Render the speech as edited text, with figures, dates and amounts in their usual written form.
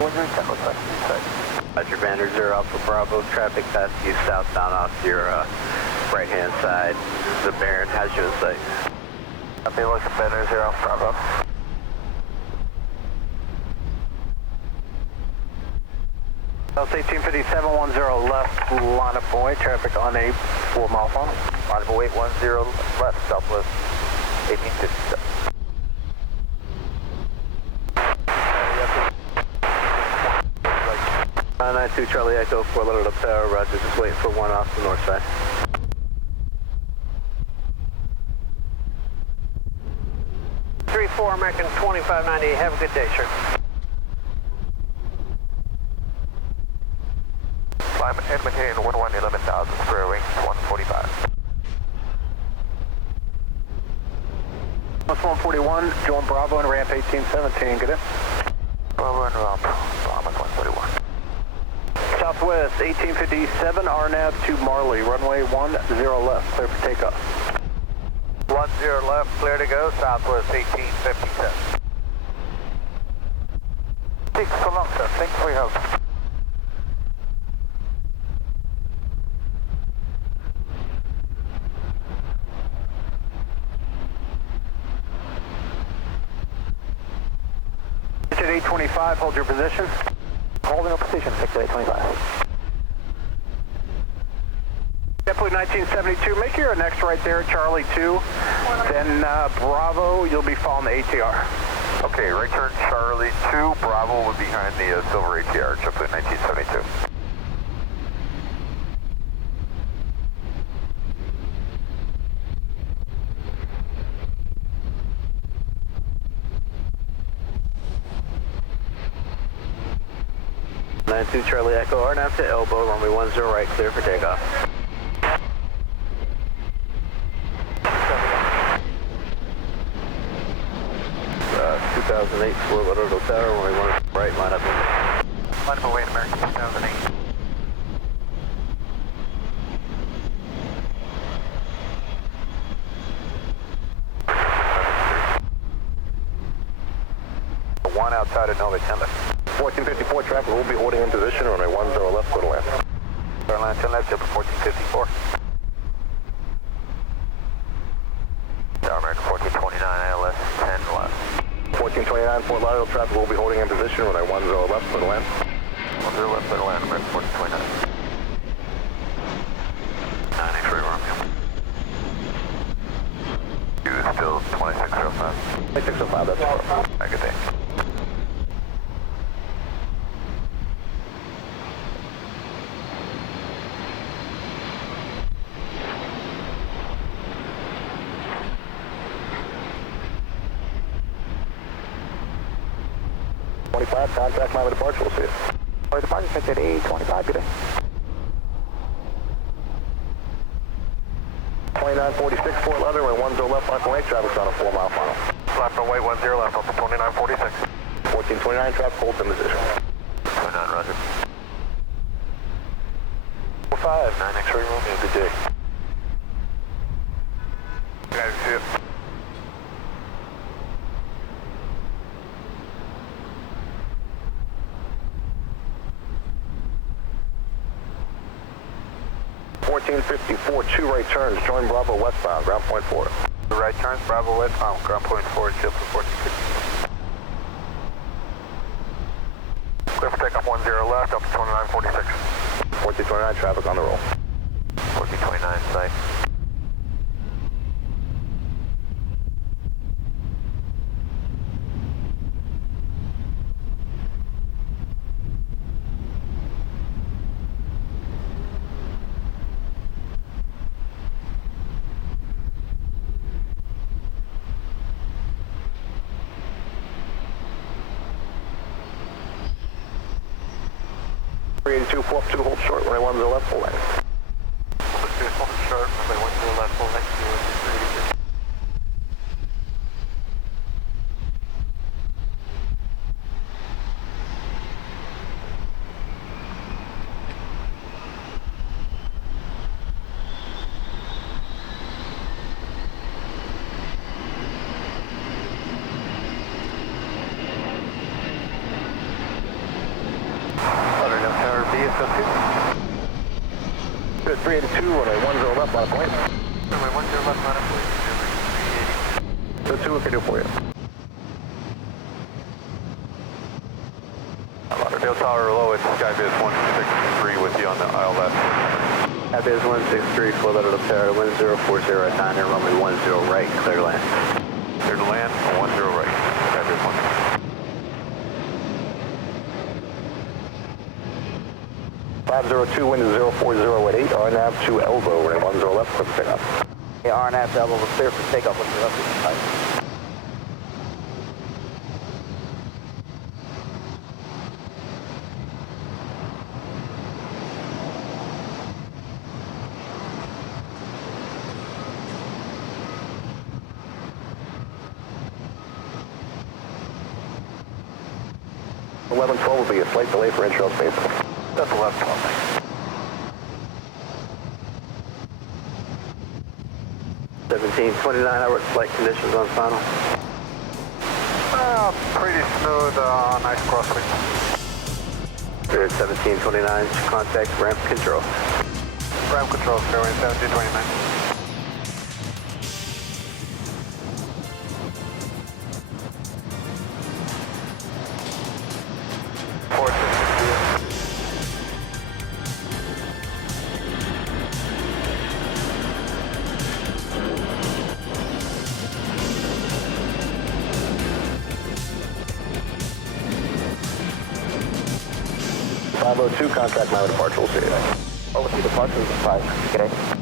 Roger, Banner 0 Alpha Bravo, traffic past you southbound off your right hand side. The Baron has you in sight. Copy, look at Banner 0 Alpha Bravo. South 1857, 10 left, line up away, traffic on a 4 mile funnel. Line up away, 10 left, southwest 1857. 92 Charlie Echo, 4 little to power, roger, just waiting for one off the north side. American 2598, have a good day, sir. Climb Edmonton 11,000, square wing 145. Plus 141, join Bravo and ramp 1817, get in. Bravo and ramp, Bravo 141. Southwest 1857, RNAV to Marley, runway 10 left, clear for takeoff. 10 left, clear to go, Southwest 1857. 6 so long, sir, thanks for your help. Digit 825, hold your position. Holding a position, Victor 825. JetBlue 1972, make your next right there, Charlie 2. Then Bravo, you'll be following the ATR. Okay, right turn Charlie 2, Bravo will be behind the silver ATR, JetBlue 1972. Two Charlie Echo, RNAV to elbow, runway 10 right, clear for takeoff. 2008 Fort Lauderdale Tower, runway 10 right, line up. Line up away in American 2008. One outside of Nova 10 left. 1454 traffic will be holding in position, runway 10 left, go to land. Airline 10 left, up to 1454. Tower American 1429, ILS 10 left. 1429, Fort Lauderdale traffic will be holding in position, runway 10 left, go to land. 10 left, go to land, American 1429. 93 Romeo. You still 2605. 2605, that's far. Have a good day. Contact my departure, we'll see you. Or departure catch at 825, good day. 2946, Fort Lauderdale, runway 10 left, left and right, traffic's on a 4 mile final. Left runway 10 left, up to 2946. 1429, traffic holds in position. 29, roger. 45, 9 X-ray Romeo, good day. Guys, see you. .54, 2 right turns, join Bravo westbound, ground point 4. The right turns, Bravo westbound, ground point 4, chill for 1454. Clear for takeoff 10 left, up to 2946. 1429, traffic on the roll. 1429, sight. .2, hold short, runway 10 left, full length. Hold short, runway 10 left, full length, 386. Good, 382, runway 10 left, on a point. Runway 10 left, on a point. 2, what can I do for you? Lauderdale Tower low, it's Skybiz 163 with you on the aisle left. Skybiz 163, full out of the Tower, 1040 at 9 and runway 10 right, clear land. Clear to land, 10 right. Skybiz 163. 502, wind is 040 at 8, RNAV to elbow, runway 10 left, quick pickup. Okay, RNAV to elbow, we're clear for takeoff. What's the update type? Eleven 12 will be a slight delay for intro space. That's 11 12. 1729, how are flight conditions on final? Pretty smooth, nice crosswind. Spirit 1729, contact ramp control. Ramp control, fairway 1729. Two, contact my departure, we'll see you. Oversea departure is 5. Okay.